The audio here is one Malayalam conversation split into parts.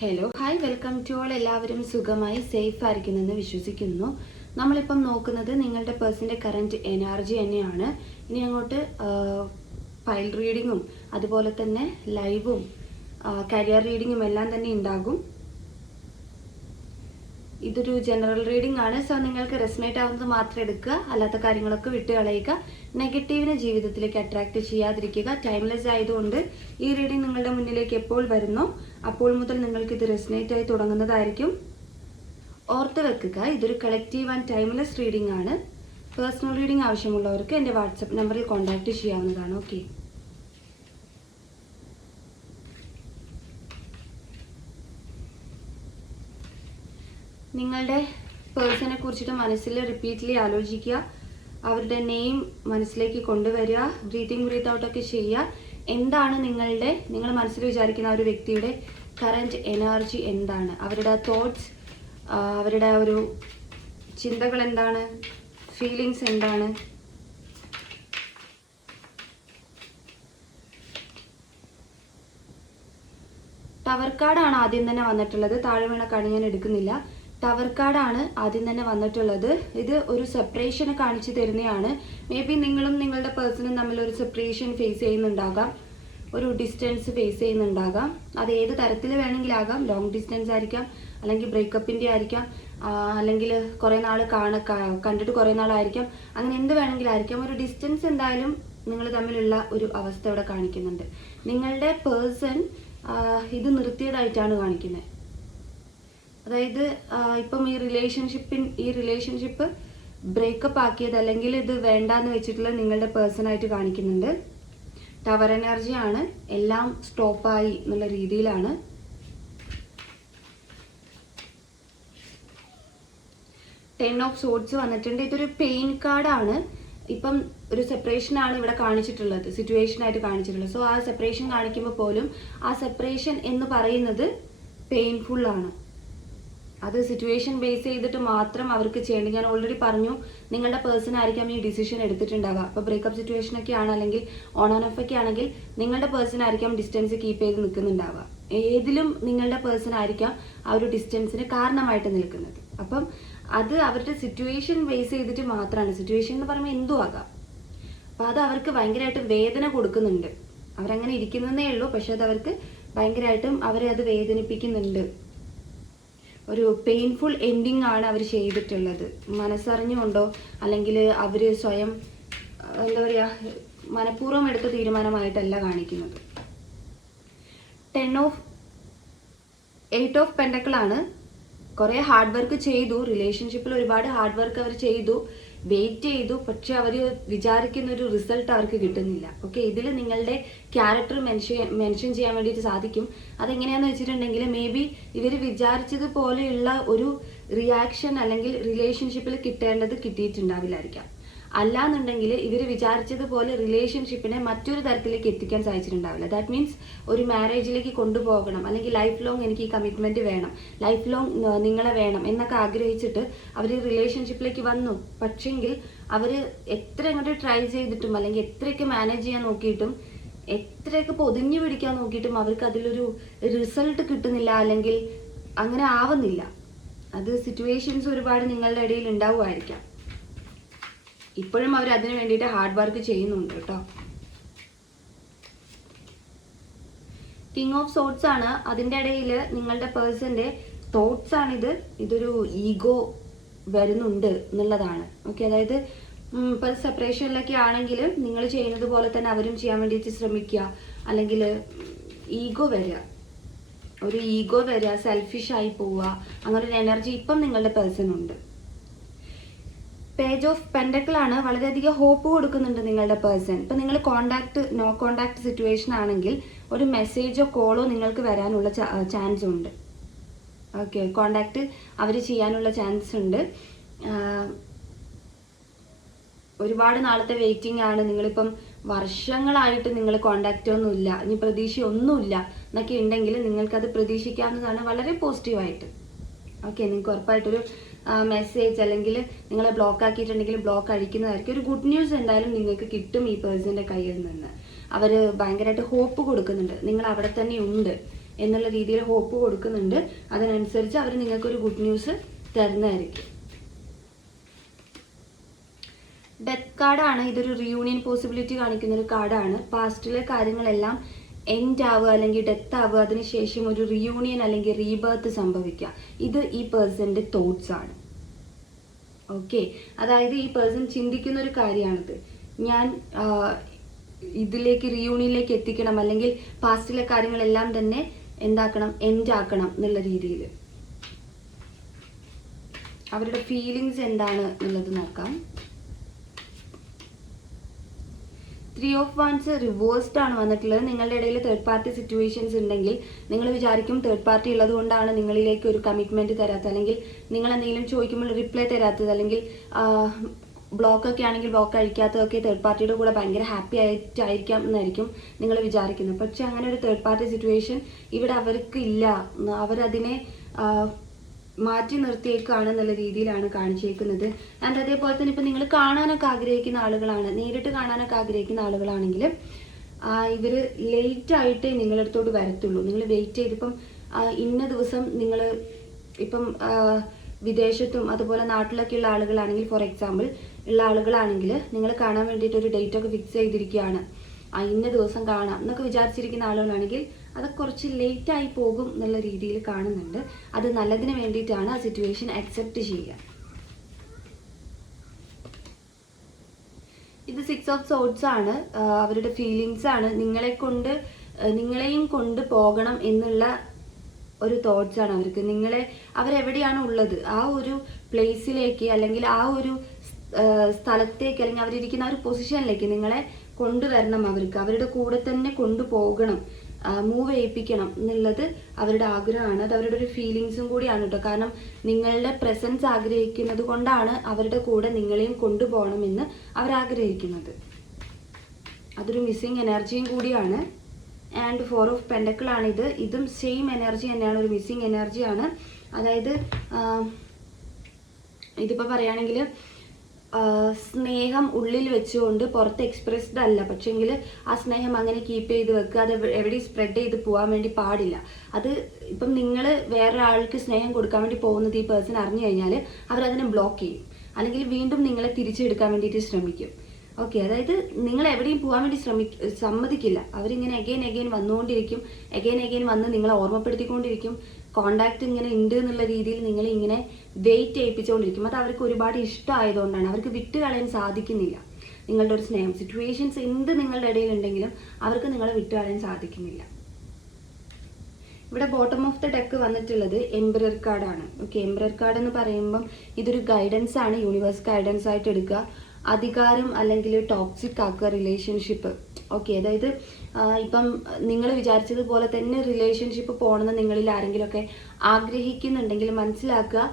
Hello hi welcome to all. എല്ലാവരും സുഖമായി സേഫ് ആയിരിക്കുന്നെന്ന് വിശ്വസിക്കുന്നു. നമ്മളിപ്പം നോക്കുന്നത് നിങ്ങളുടെ പേഴ്സൻ്റെ കറൻറ്റ് എനർജി തന്നെയാണ്. ഇനി അങ്ങോട്ട് ഫയൽ റീഡിങ്ങും അതുപോലെ തന്നെ ലൈവും കരിയർ റീഡിങ്ങും എല്ലാം തന്നെ ഉണ്ടാകും. ഇതൊരു ജനറൽ റീഡിംഗ് ആണ്. സോ നിങ്ങൾക്ക് റെസനേറ്റ് ആവുന്നത് മാത്രം എടുക്കുക, അല്ലാത്ത കാര്യങ്ങളൊക്കെ വിട്ട് കളയുക. നെഗറ്റീവിനെ ജീവിതത്തിലേക്ക് അട്രാക്ട് ചെയ്യാതിരിക്കുക. ടൈംലെസ് ആയതുകൊണ്ട് ഈ റീഡിംഗ് നിങ്ങളുടെ മുന്നിലേക്ക് എപ്പോൾ വരുന്നോ അപ്പോൾ മുതൽ നിങ്ങൾക്ക് ഇത് റെസനേറ്റ് ആയി തുടങ്ങുന്നതായിരിക്കും. ഓർത്ത് വെക്കുക, ഇതൊരു കളക്റ്റീവ് ആൻഡ് ടൈംലെസ് റീഡിംഗ് ആണ്. പേഴ്സണൽ റീഡിംഗ് ആവശ്യമുള്ളവർക്ക് എൻ്റെ വാട്സപ്പ് നമ്പറിൽ കോൺടാക്ട് ചെയ്യാവുന്നതാണ്. ഓക്കെ, നിങ്ങളുടെ പേഴ്സണെ കുറിച്ചിട്ട് മനസ്സിൽ റിപ്പീറ്റ്ലി ആലോചിക്കുക. അവരുടെ നെയിം മനസ്സിലേക്ക് കൊണ്ടുവരിക. ബ്രീത്തിങ് ബ്രീത്ത് ഔട്ടൊക്കെ ചെയ്യുക. എന്താണ് നിങ്ങൾ മനസ്സിൽ വിചാരിക്കുന്ന ആ ഒരു വ്യക്തിയുടെ കറൻറ്റ് എനർജി എന്താണ്, അവരുടെ തോട്ട്സ്, അവരുടെ ഒരു ചിന്തകൾ എന്താണ്, ഫീലിങ്സ് എന്താണ്. ടവർ കാർഡാണ് ആദ്യം തന്നെ വന്നിട്ടുള്ളത്. താഴെ വീണ കാർഡ് ഞാൻ എടുക്കുന്നില്ല. ടവർ കാർഡാണ് ആദ്യം തന്നെ വന്നിട്ടുള്ളത്. ഇത് ഒരു സെപ്പറേഷനെ കാണിച്ചു തരുന്നതാണ്. മേ ബി നിങ്ങളും നിങ്ങളുടെ പേഴ്സണും തമ്മിൽ ഒരു സെപ്പറേഷൻ ഫേസ് ചെയ്യുന്നുണ്ടാകാം, ഒരു ഡിസ്റ്റൻസ് ഫേസ് ചെയ്യുന്നുണ്ടാകാം. അത് ഏത് തരത്തിൽ വേണമെങ്കിലാകാം. ലോങ് ഡിസ്റ്റൻസ് ആയിരിക്കാം, അല്ലെങ്കിൽ ബ്രേക്കപ്പിൻ്റെ ആയിരിക്കാം, അല്ലെങ്കിൽ കുറേ നാൾ കണ്ടിട്ട് കുറേ നാളായിരിക്കാം. അങ്ങനെ എന്ത് വേണമെങ്കിലായിരിക്കാം. ഒരു ഡിസ്റ്റൻസ് എന്തായാലും നിങ്ങൾ തമ്മിലുള്ള ഒരു അവസ്ഥ ഇവിടെ കാണിക്കുന്നുണ്ട്. നിങ്ങളുടെ പേഴ്സൺ ഇത് നിർത്തിയതായിട്ടാണ് കാണിക്കുന്നത്. അതായത് ഇപ്പം ഈ റിലേഷൻഷിപ്പ് ബ്രേക്കപ്പ് ആക്കിയത്, അല്ലെങ്കിൽ ഇത് വേണ്ടാന്ന് വെച്ചിട്ടുള്ള നിങ്ങളുടെ പേഴ്സണായിട്ട് കാണിക്കുന്നുണ്ട്. ടവർ എനർജിയാണ്, എല്ലാം സ്റ്റോപ്പായി എന്നുള്ള രീതിയിലാണ്. ടെൻ ഓഫ് സോഡ്സ് വന്നിട്ടുണ്ട്. ഇതൊരു പെയിൻ കാർഡാണ്. ഇപ്പം ഒരു സെപ്പറേഷനാണ് ഇവിടെ കാണിച്ചിട്ടുള്ളത്, സിറ്റുവേഷനായിട്ട് കാണിച്ചിട്ടുള്ളത്. സോ ആ സെപ്പറേഷൻ കാണിക്കുമ്പോൾ പോലും ആ സെപ്പറേഷൻ എന്ന് പറയുന്നത് പെയിൻഫുള്ളാണ്. അത് സിറ്റുവേഷൻ ബേസ് ചെയ്തിട്ട് മാത്രം അവർക്ക് ചെയ്യേണ്ടത്. ഞാൻ ഓൾറെഡി പറഞ്ഞു, നിങ്ങളുടെ പേഴ്സൺ ആയിരിക്കാം ഈ ഡിസിഷൻ എടുത്തിട്ടുണ്ടാവുക. അപ്പോൾ ബ്രേക്കപ്പ് സിറ്റുവേഷനൊക്കെ ആണ്, അല്ലെങ്കിൽ ഓൺ ആൻഡ് ഓഫ് ഒക്കെ ആണെങ്കിൽ നിങ്ങളുടെ പേഴ്സൺ ആയിരിക്കാം ഡിസ്റ്റൻസ് കീപ്പ് ചെയ്ത് നിൽക്കുന്നുണ്ടാവുക. ഏതിലും നിങ്ങളുടെ പേഴ്സൺ ആയിരിക്കാം ആ ഒരു ഡിസ്റ്റൻസിന് കാരണമായിട്ട് നിൽക്കുന്നത്. അപ്പം അത് അവരുടെ സിറ്റുവേഷൻ ബേസ് ചെയ്തിട്ട് മാത്രമാണ്. സിറ്റുവേഷൻ എന്ന് പറയുമ്പോൾ എന്തും ആകാം. അപ്പം അത് അവർക്ക് ഭയങ്കരമായിട്ട് വേദന കൊടുക്കുന്നുണ്ട്. അവരങ്ങനെ ഇരിക്കുന്നതേ ഉള്ളൂ, പക്ഷെ അത് അവർക്ക് ഭയങ്കരമായിട്ടും അവരെ അത് വേദനിപ്പിക്കുന്നുണ്ട്. ഒരു പെയിൻഫുൾ എൻഡിങ് ആണ് അവർ ചെയ്തിട്ടുള്ളത്. മനസ്സറിഞ്ഞുകൊണ്ടോ അല്ലെങ്കിൽ അവർ സ്വയം എന്താ പറയുക, മനഃപൂർവ്വം എടുത്ത തീരുമാനമായിട്ടല്ല കാണിക്കുന്നത്. 8 ഓഫ് പെൻഡക്കിളാണ്. കുറേ ഹാർഡ് വർക്ക് ചെയ്തു, റിലേഷൻഷിപ്പിൽ ഒരുപാട് ഹാർഡ് വർക്ക് അവർ ചെയ്തു, വെയിറ്റ് ചെയ്തു, പക്ഷെ അവർ വിചാരിക്കുന്ന ഒരു റിസൾട്ട് അവർക്ക് കിട്ടുന്നില്ല. ഓക്കെ, ഇതിൽ നിങ്ങളുടെ ക്യാരക്ടർ മെൻഷൻ ചെയ്യാൻ വേണ്ടിയിട്ട് സാധിക്കും. അതെങ്ങനെയാണെന്ന് വെച്ചിട്ടുണ്ടെങ്കിൽ, മേ ബി ഇവർ വിചാരിച്ചതുപോലെയുള്ള ഒരു റിയാക്ഷൻ അല്ലെങ്കിൽ റിലേഷൻഷിപ്പിൽ കിട്ടേണ്ടത് കിട്ടിയിട്ടുണ്ടാവില്ലായിരിക്കാം. അല്ലാന്നുണ്ടെങ്കിൽ ഇവർ വിചാരിച്ചതുപോലെ റിലേഷൻഷിപ്പിനെ മറ്റൊരു തരത്തിലേക്ക് എത്തിക്കാൻ സാധിച്ചിട്ടുണ്ടാവില്ല. ദാറ്റ് മീൻസ് ഒരു മാരേജിലേക്ക് കൊണ്ടുപോകണം, അല്ലെങ്കിൽ ലൈഫ് ലോങ് എനിക്ക് ഈ കമ്മിറ്റ്മെൻറ്റ് വേണം, ലൈഫ് ലോങ് നിങ്ങളെ വേണം എന്നൊക്കെ ആഗ്രഹിച്ചിട്ട് അവർ റിലേഷൻഷിപ്പിലേക്ക് വന്നു. പക്ഷെങ്കിൽ അവർ എത്ര അങ്ങോട്ട് ട്രൈ ചെയ്തിട്ടും, അല്ലെങ്കിൽ എത്രയൊക്കെ മാനേജ് ചെയ്യാൻ നോക്കിയിട്ടും, എത്രയൊക്കെ പൊതിഞ്ഞു പിടിക്കാൻ നോക്കിയിട്ടും അവർക്ക് അതിലൊരു റിസൾട്ട് കിട്ടുന്നില്ല, അല്ലെങ്കിൽ അങ്ങനെ ആവുന്നില്ല. അത് സിറ്റുവേഷൻസ് ഒരുപാട് നിങ്ങളുടെ ഇടയിൽ ഉണ്ടാവുമായിരിക്കാം. ഇപ്പോഴും അവർ അതിനു വേണ്ടിയിട്ട് ഹാർഡ് വർക്ക് ചെയ്യുന്നുണ്ട് കേട്ടോ. കിങ് ഓഫ് സോഡ്സ് ആണ്. അതിൻ്റെ ഇടയിൽ നിങ്ങളുടെ പേഴ്സൻ്റെ തോട്ട്സ് ആണിത്. ഇതൊരു ഈഗോ വരുന്നുണ്ട് എന്നുള്ളതാണ്. ഓക്കെ, അതായത് ഇപ്പോൾ സെപ്പറേഷനിലൊക്കെ ആണെങ്കിൽ നിങ്ങൾ ചെയ്യുന്നത് പോലെ തന്നെ അവരും ചെയ്യാൻ വേണ്ടിയിട്ട് ശ്രമിക്കുക, അല്ലെങ്കിൽ ഈഗോ വരിക, ഒരു ഈഗോ വരിക, സെൽഫിഷായി പോവുക, അങ്ങനെ ഒരു എനർജി ഇപ്പം നിങ്ങളുടെ പേഴ്സൺ ഉണ്ട്. പേജ് ഓഫ് പെൻഡക്കിളാണ്. വളരെയധികം ഹോപ്പ് കൊടുക്കുന്നുണ്ട് നിങ്ങളുടെ പേഴ്സൺ. ഇപ്പം നിങ്ങൾ നോ കോണ്ടാക്ട് സിറ്റുവേഷൻ ആണെങ്കിൽ ഒരു മെസ്സേജോ കോളോ നിങ്ങൾക്ക് വരാനുള്ള ചാൻസ് ഉണ്ട്. ഓക്കെ, കോണ്ടാക്ട് അവർ ചെയ്യാനുള്ള ചാൻസ് ഉണ്ട്. ഒരുപാട് നാളത്തെ വെയിറ്റിംഗ് ആണ്. നിങ്ങളിപ്പം വർഷങ്ങളായിട്ട് നിങ്ങൾ കോണ്ടാക്റ്റ് ഒന്നുമില്ല, ഇനി പ്രതീക്ഷയൊന്നുമില്ല എന്നൊക്കെ ഉണ്ടെങ്കിൽ നിങ്ങൾക്കത് പ്രതീക്ഷിക്കാവുന്നതാണ്, വളരെ പോസിറ്റീവായിട്ട്. ഓക്കെ, നിങ്ങൾക്ക് ഉറപ്പായിട്ടൊരു മെസ്സേജ്, അല്ലെങ്കിൽ നിങ്ങളെ ബ്ലോക്ക് ആക്കിയിട്ടുണ്ടെങ്കിൽ ബ്ലോക്ക് അഴിക്കുന്നതായിരിക്കും. ഒരു ഗുഡ് ന്യൂസ് എന്തായാലും നിങ്ങൾക്ക് കിട്ടും ഈ പേഴ്സൻ്റെ കയ്യിൽ നിന്ന്. അവർ ഭയങ്കരമായിട്ട് ഹോപ്പ് കൊടുക്കുന്നുണ്ട്. നിങ്ങൾ അവിടെ തന്നെ ഉണ്ട്, എന്നുള്ള രീതിയിൽ ഹോപ്പ് കൊടുക്കുന്നുണ്ട്. അതിനനുസരിച്ച് അവർ നിങ്ങൾക്കൊരു ഗുഡ് ന്യൂസ് തരുന്നതായിരിക്കും. ഡെത്ത് കാർഡാണ്. ഇതൊരു റിയൂണിയൻ പോസിബിലിറ്റി കാണിക്കുന്ന ഒരു കാർഡാണ്. പാസ്റ്റിലെ കാര്യങ്ങളെല്ലാം എൻഡ് ആവുക അല്ലെങ്കിൽ ഡെത്ത് ആവുക, അതിനുശേഷം ഒരു റിയൂണിയൻ അല്ലെങ്കിൽ റീബർത്ത് സംഭവിക്കുക. ഇത് ഈ പേഴ്സന്റെ തോട്ട്സ് ആണ്. ഓക്കെ, അതായത് ഈ പേഴ്സൺ ചിന്തിക്കുന്ന ഒരു കാര്യമാണിത്. ഞാൻ ഇതിലേക്ക് റിയൂണിയനിലേക്ക് എത്തിക്കണം, അല്ലെങ്കിൽ പാസ്റ്റിലെ കാര്യങ്ങളെല്ലാം തന്നെ എന്താക്കണം, എൻഡ് ആക്കണം എന്നുള്ള രീതിയിൽ. അവരുടെ ഫീലിങ്സ് എന്താണ് എന്നുള്ളത് നോക്കാം. 3 of Wands റിവേഴ്സ്ഡ് ആണ് വന്നിട്ടുള്ളത്. നിങ്ങളുടെ ഇടയിൽ തേർഡ് പാർട്ടി സിറ്റുവേഷൻസ് ഉണ്ടെങ്കിൽ നിങ്ങൾ വിചാരിക്കും തേർഡ് പാർട്ടി ഉള്ളത് കൊണ്ടാണ് നിങ്ങളിലേക്ക് ഒരു കമ്മിറ്റ്മെന്റ് തരാത്തത്, അല്ലെങ്കിൽ നിങ്ങൾ എന്തെങ്കിലും ചോദിക്കുമ്പോൾ റിപ്ലൈ തരാത്തത്, അല്ലെങ്കിൽ ബ്ലോക്കൊക്കെ ആണെങ്കിൽ ബ്ലോക്ക് അഴിക്കാത്തതൊക്കെ തേർഡ് പാർട്ടിയുടെ കൂടെ ഭയങ്കര ഹാപ്പി ആയിട്ടായിരിക്കാം എന്നായിരിക്കും നിങ്ങൾ വിചാരിക്കുന്നത്. പക്ഷെ അങ്ങനെ ഒരു തേർഡ് പാർട്ടി സിറ്റുവേഷൻ ഇവിടെ അവർക്ക് ഇല്ല. അവരതിനെ മാറ്റി നിർത്തിയേക്കാണ് എന്നുള്ള രീതിയിലാണ് കാണിച്ചേക്കുന്നത്. ആൻഡ് അതേപോലെ തന്നെ ഇപ്പം നിങ്ങൾ കാണാനൊക്കെ ആഗ്രഹിക്കുന്ന ആളുകളാണ്, നേരിട്ട് കാണാനൊക്കെ ആഗ്രഹിക്കുന്ന ആളുകളാണെങ്കിൽ ഇവർ ലേറ്റ് ആയിട്ടേ നിങ്ങളുടെ അടുത്തോട്ട് വരത്തുള്ളൂ. നിങ്ങൾ വെയിറ്റ് ചെയ്തിപ്പം ഇന്ന ദിവസം നിങ്ങൾ ഇപ്പം വിദേശത്തും അതുപോലെ നാട്ടിലൊക്കെ ഉള്ള ആളുകളാണെങ്കിൽ, ഫോർ എക്സാമ്പിൾ ഉള്ള ആളുകളാണെങ്കിൽ നിങ്ങൾ കാണാൻ വേണ്ടിയിട്ട് ഒരു ഡേറ്റ് ഒക്കെ ഫിക്സ് ചെയ്തിരിക്കുകയാണ്, ഇന്ന ദിവസം കാണാം എന്നൊക്കെ വിചാരിച്ചിരിക്കുന്ന ആളുകളാണെങ്കിൽ അത് കുറച്ച് ലേറ്റ് ആയി പോകും എന്നുള്ള രീതിയിൽ കാണുന്നുണ്ട്. അത് നല്ലതിന് വേണ്ടിയിട്ടാണ് ആ സിറ്റുവേഷൻ അക്സെപ്റ്റ് ചെയ്യുക. ഇത് 6 of Swords ആണ്. അവരുടെ ഫീലിങ്സ് ആണ്. നിങ്ങളെയും കൊണ്ട് പോകണം എന്നുള്ള ഒരു തോട്ട്സ് ആണ് അവർക്ക്. അവരെവിടെയാണ് ഉള്ളത് ആ ഒരു പ്ലേസിലേക്ക്, അല്ലെങ്കിൽ ആ ഒരു സ്ഥലത്തേക്ക്, അല്ലെങ്കിൽ അവരിരിക്കുന്ന ആ ഒരു പൊസിഷനിലേക്ക് നിങ്ങളെ കൊണ്ടുവരണം. അവരുടെ കൂടെ തന്നെ കൊണ്ടുപോകണം, മൂവ് ചെയ്യിപ്പിക്കണം എന്നുള്ളത് അവരുടെ ആഗ്രഹമാണ്. അത് അവരുടെ ഒരു ഫീലിങ്സും കൂടിയാണ് കേട്ടോ. കാരണം നിങ്ങളുടെ പ്രസൻസ് ആഗ്രഹിക്കുന്നത് കൊണ്ടാണ് അവരുടെ കൂടെ നിങ്ങളെയും കൊണ്ടുപോകണമെന്ന് അവരാഗ്രഹിക്കുന്നത്. അതൊരു മിസ്സിങ് എനർജിയും കൂടിയാണ്. ആൻഡ് 4 of Pentacles ആണിത്. ഇതും സെയിം എനർജി തന്നെയാണ്, ഒരു മിസ്സിങ് എനർജിയാണ്. അതായത് ഇതിപ്പോൾ പറയുകയാണെങ്കിൽ സ്നേഹം ഉള്ളിൽ വെച്ചുകൊണ്ട് പുറത്ത് എക്സ്പ്രസ്ഡ് അല്ല, പക്ഷെങ്കിൽ ആ സ്നേഹം അങ്ങനെ കീപ്പ് ചെയ്ത് വെക്കുക, അത് എവിടെ സ്പ്രെഡ് ചെയ്ത് പോകാൻ വേണ്ടി പാടില്ല. അത് ഇപ്പം നിങ്ങൾ വേറെ ആൾക്ക് സ്നേഹം കൊടുക്കാൻ വേണ്ടി പോകുന്നത് ഈ പേഴ്സൺ അറിഞ്ഞു കഴിഞ്ഞാൽ അവരതിനെ ബ്ലോക്ക് ചെയ്യും, അല്ലെങ്കിൽ വീണ്ടും നിങ്ങളെ തിരിച്ചെടുക്കാൻ വേണ്ടിയിട്ട് ശ്രമിക്കും. ഓക്കെ, അതായത് നിങ്ങൾ എവിടെയും പോകാൻ വേണ്ടി സമ്മതിക്കില്ല. അവരിങ്ങനെ എഗെയിൻ വന്നുകൊണ്ടിരിക്കും, എഗെയിൻ വന്ന് നിങ്ങളെ ഓർമ്മപ്പെടുത്തിക്കൊണ്ടിരിക്കും. കോണ്ടാക്ട് ഇങ്ങനെ ഉണ്ട് എന്നുള്ള രീതിയിൽ നിങ്ങൾ ഇങ്ങനെ വെയിറ്റ് ചെയ്യിപ്പിച്ചുകൊണ്ടിരിക്കും. അത് അവർക്ക് ഒരുപാട് ഇഷ്ടമായതുകൊണ്ടാണ്. അവർക്ക് വിട്ടുകളയാൻ സാധിക്കുന്നില്ല നിങ്ങളുടെ ഒരു സ്നേഹം. സിറ്റുവേഷൻസ് എന്ത് നിങ്ങളുടെ ഇടയിൽ ഉണ്ടെങ്കിലും അവർക്ക് നിങ്ങളെ വിട്ടുകളയാൻ സാധിക്കുന്നില്ല. ഇവിടെ ബോട്ടം ഓഫ് ദ ഡെക്ക് വന്നിട്ടുള്ളത് എംപറർ കാർഡാണ്. ഓക്കെ, എംപറർ കാർഡ് എന്ന് പറയുമ്പം ഇതൊരു ഗൈഡൻസ് ആണ്, യൂണിവേഴ്സ് ഗൈഡൻസ് ആയിട്ട് എടുക്കുക. അധികാരം അല്ലെങ്കിൽ ടോക്സിക് ആക്കുക റിലേഷൻഷിപ്പ്. ഓക്കെ, അതായത് ഇപ്പം നിങ്ങൾ വിചാരിച്ചതുപോലെ തന്നെ റിലേഷൻഷിപ്പ് പോകണമെന്ന് നിങ്ങളിൽ ആരെങ്കിലുമൊക്കെ ആഗ്രഹിക്കുന്നുണ്ടെങ്കിൽ മനസ്സിലാക്കുക,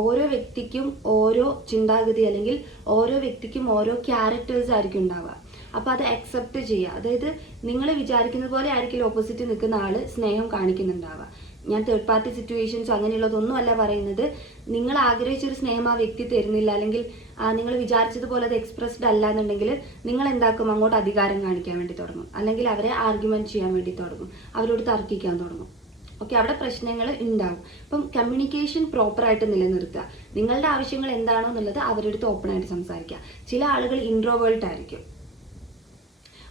ഓരോ വ്യക്തിക്കും ഓരോ ചിന്താഗതി, അല്ലെങ്കിൽ ഓരോ വ്യക്തിക്കും ഓരോ ക്യാരക്ടേഴ്സ് ആയിരിക്കും ഉണ്ടാവുക. അപ്പോൾ അത് അക്സെപ്റ്റ് ചെയ്യുക. അതായത് നിങ്ങൾ വിചാരിക്കുന്നത് പോലെ ആയിരിക്കും ഓപ്പോസിറ്റ് നിൽക്കുന്ന ആള് സ്നേഹം കാണിക്കുന്നുണ്ടാവുക. ഞാൻ തേർഡ് പാർട്ടി സിറ്റുവേഷൻസ് അങ്ങനെയുള്ളതൊന്നും അല്ല പറയുന്നത്. നിങ്ങൾ ആഗ്രഹിച്ചൊരു സ്നേഹം ആ വ്യക്തി തരുന്നില്ല, അല്ലെങ്കിൽ നിങ്ങൾ വിചാരിച്ചതുപോലെ അത് എക്സ്പ്രസ്ഡ് അല്ല എന്നുണ്ടെങ്കിൽ നിങ്ങൾ എന്താക്കും, അങ്ങോട്ട് അധികാരം കാണിക്കാൻ വേണ്ടി തുടങ്ങും, അല്ലെങ്കിൽ അവരെ ആർഗ്യുമെന്റ് ചെയ്യാൻ വേണ്ടി തുടങ്ങും, അവരോട് തർക്കിക്കാൻ തുടങ്ങും. ഓക്കെ, അവിടെ പ്രശ്നങ്ങൾ ഉണ്ടാവും. അപ്പം കമ്മ്യൂണിക്കേഷൻ പ്രോപ്പറായിട്ട് നിലനിർത്തുക. നിങ്ങളുടെ ആവശ്യങ്ങൾ എന്താണോ എന്നുള്ളത് അവരുടെ അടുത്ത് ഓപ്പൺ ആയിട്ട് സംസാരിക്കുക. ചില ആളുകൾ ഇൻട്രോവേർട്ട് ആയിരിക്കും.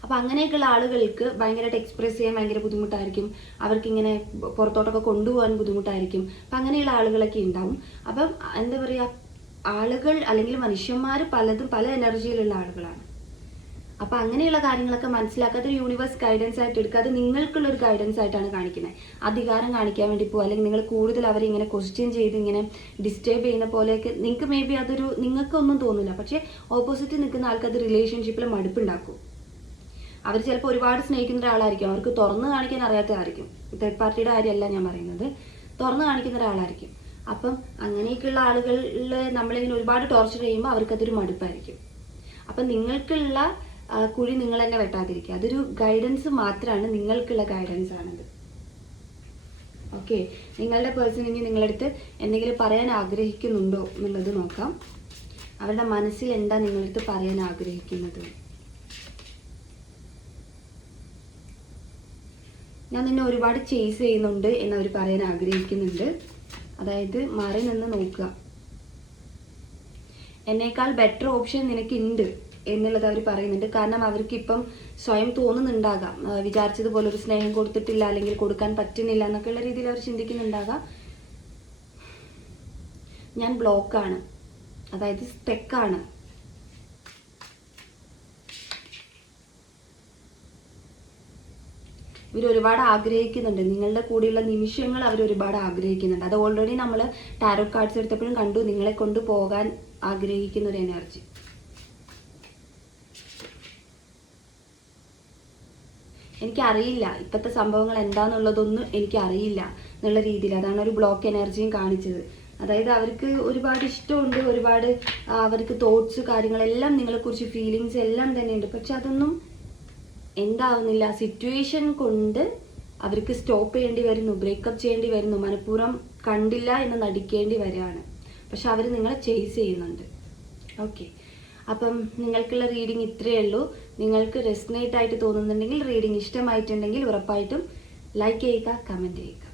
അപ്പം അങ്ങനെയൊക്കെയുള്ള ആളുകൾക്ക് ഭയങ്കരമായിട്ട് എക്സ്പ്രസ് ചെയ്യാൻ ഭയങ്കര ബുദ്ധിമുട്ടായിരിക്കും. അവർക്കിങ്ങനെ പുറത്തോട്ടൊക്കെ കൊണ്ടുപോകാൻ ബുദ്ധിമുട്ടായിരിക്കും. അപ്പം അങ്ങനെയുള്ള ആളുകളൊക്കെ ഉണ്ടാവും. അപ്പം എന്താ പറയുക, ആളുകൾ അല്ലെങ്കിൽ മനുഷ്യന്മാർ പല എനർജിയിലുള്ള ആളുകളാണ്. അപ്പം അങ്ങനെയുള്ള കാര്യങ്ങളൊക്കെ മനസ്സിലാക്കാതെ ഒരു യൂണിവേഴ്സ് ഗൈഡൻസ് ആയിട്ട് എടുക്കുക. അത് നിങ്ങൾക്കുള്ളൊരു ഗൈഡൻസ് ആയിട്ടാണ് കാണിക്കുന്നത്. അധികാരം കാണിക്കാൻ വേണ്ടി പോകുക, അല്ലെങ്കിൽ നിങ്ങൾ കൂടുതൽ അവരെ ഇങ്ങനെ ക്വസ്റ്റ്യൻ ചെയ്ത് ഇങ്ങനെ ഡിസ്റ്റർബ് ചെയ്യുന്ന പോലെയൊക്കെ നിങ്ങൾക്ക് മേ ബി അതൊരു നിങ്ങൾക്കൊന്നും തോന്നില്ല. പക്ഷേ ഓപ്പോസിറ്റ് നിൽക്കുന്ന ആൾക്ക് അത് റിലേഷൻഷിപ്പിൽ മടുപ്പുണ്ടാക്കും. അവർ ചിലപ്പോൾ ഒരുപാട് സ്നേഹിക്കുന്ന ഒരാളായിരിക്കും, അവർക്ക് തുറന്ന് കാണിക്കാൻ അറിയാത്തതായിരിക്കും. തേർഡ് പാർട്ടിയുടെ കാര്യമല്ല ഞാൻ പറയുന്നത്, തുറന്ന് കാണിക്കുന്ന ഒരാളായിരിക്കും. അപ്പം അങ്ങനെയൊക്കെയുള്ള ആളുകളിൽ നമ്മളിങ്ങനെ ഒരുപാട് ടോർച്ചർ ചെയ്യുമ്പോൾ അവർക്കതൊരു മടുപ്പായിരിക്കും. അപ്പം നിങ്ങൾക്കുള്ള കുഴി നിങ്ങൾ തന്നെ വെട്ടാതിരിക്കുക. അതൊരു ഗൈഡൻസ് മാത്രമാണ്, നിങ്ങൾക്കുള്ള ഗൈഡൻസ് ആണത്. ഓക്കെ, നിങ്ങളുടെ പേഴ്സൺ ഇനി നിങ്ങളടുത്ത് എന്തെങ്കിലും പറയാൻ ആഗ്രഹിക്കുന്നുണ്ടോ എന്നുള്ളത് നോക്കാം. അവരുടെ മനസ്സിൽ എന്താ നിങ്ങളടുത്ത് പറയാൻ ആഗ്രഹിക്കുന്നത്. ഞാൻ നിന്നെ ഒരുപാട് ചേസ് ചെയ്യുന്നുണ്ട് എന്നവർ പറയാൻ ആഗ്രഹിക്കുന്നുണ്ട്. അതായത് മാറി നിന്ന് നോക്കുക, എന്നേക്കാൾ ബെറ്റർ ഓപ്ഷൻ നിനക്കുണ്ട് എന്നുള്ളത് അവർ പറയുന്നുണ്ട്. കാരണം അവർക്ക് ഇപ്പം സ്വയം തോന്നുന്നുണ്ടാകാം, വിചാരിച്ചതുപോലെ ഒരു സ്നേഹം കൊടുത്തിട്ടില്ല അല്ലെങ്കിൽ കൊടുക്കാൻ പറ്റുന്നില്ല എന്നൊക്കെയുള്ള രീതിയിൽ അവർ ചിന്തിക്കുന്നുണ്ടാകാം. ഞാൻ ബ്ലോക്കാണ്, അതായത് സ്റ്റെക്കാണ്. ഇവർ ഒരുപാട് ആഗ്രഹിക്കുന്നുണ്ട്, നിങ്ങളുടെ കൂടെയുള്ള നിമിഷങ്ങൾ അവർ ഒരുപാട് ആഗ്രഹിക്കുന്നുണ്ട്. അത് ഓൾറെഡി നമ്മൾ ടാരോ കാർഡ്സ് എടുത്തപ്പോഴും കണ്ടു, നിങ്ങളെ കൊണ്ടുപോകാൻ ആഗ്രഹിക്കുന്ന ഒരു എനർജി. എനിക്കറിയില്ല ഇപ്പോഴത്തെ സംഭവങ്ങൾ എന്താണെന്നുള്ളതൊന്നും എനിക്കറിയില്ല എന്നുള്ള രീതിയിൽ, അതാണ് ഒരു ബ്ലോക്ക് എനർജിയും കാണിച്ചത്. അതായത് അവർക്ക് ഒരുപാട് ഇഷ്ടമുണ്ട്, ഒരുപാട് അവർക്ക് തോട്ട്സ് കാര്യങ്ങളെല്ലാം നിങ്ങളെക്കുറിച്ച് ഫീലിങ്സ് എല്ലാം തന്നെയുണ്ട്. പക്ഷെ അതൊന്നും എന്താവുന്നില്ല, സിറ്റുവേഷൻ കൊണ്ട് അവർക്ക് സ്റ്റോപ്പ് ചെയ്യേണ്ടി വരുന്നു, ബ്രേക്കപ്പ് ചെയ്യേണ്ടി വരുന്നു, മനഃപൂർവ്വം കണ്ടില്ല എന്ന് നടിക്കേണ്ടി വരികയാണ്. പക്ഷെ അവർ നിങ്ങളെ ചേസ് ചെയ്യുന്നുണ്ട്. ഓക്കെ, അപ്പം നിങ്ങൾക്കുള്ള റീഡിങ് ഇത്രയേ ഉള്ളൂ. നിങ്ങൾക്ക് റെസനേറ്റ് ആയിട്ട് തോന്നുന്നുണ്ടെങ്കിൽ, റീഡിങ് ഇഷ്ടമായിട്ടുണ്ടെങ്കിൽ ഉറപ്പായിട്ടും ലൈക്ക് ചെയ്യുക, കമൻറ്റ് ചെയ്യുക.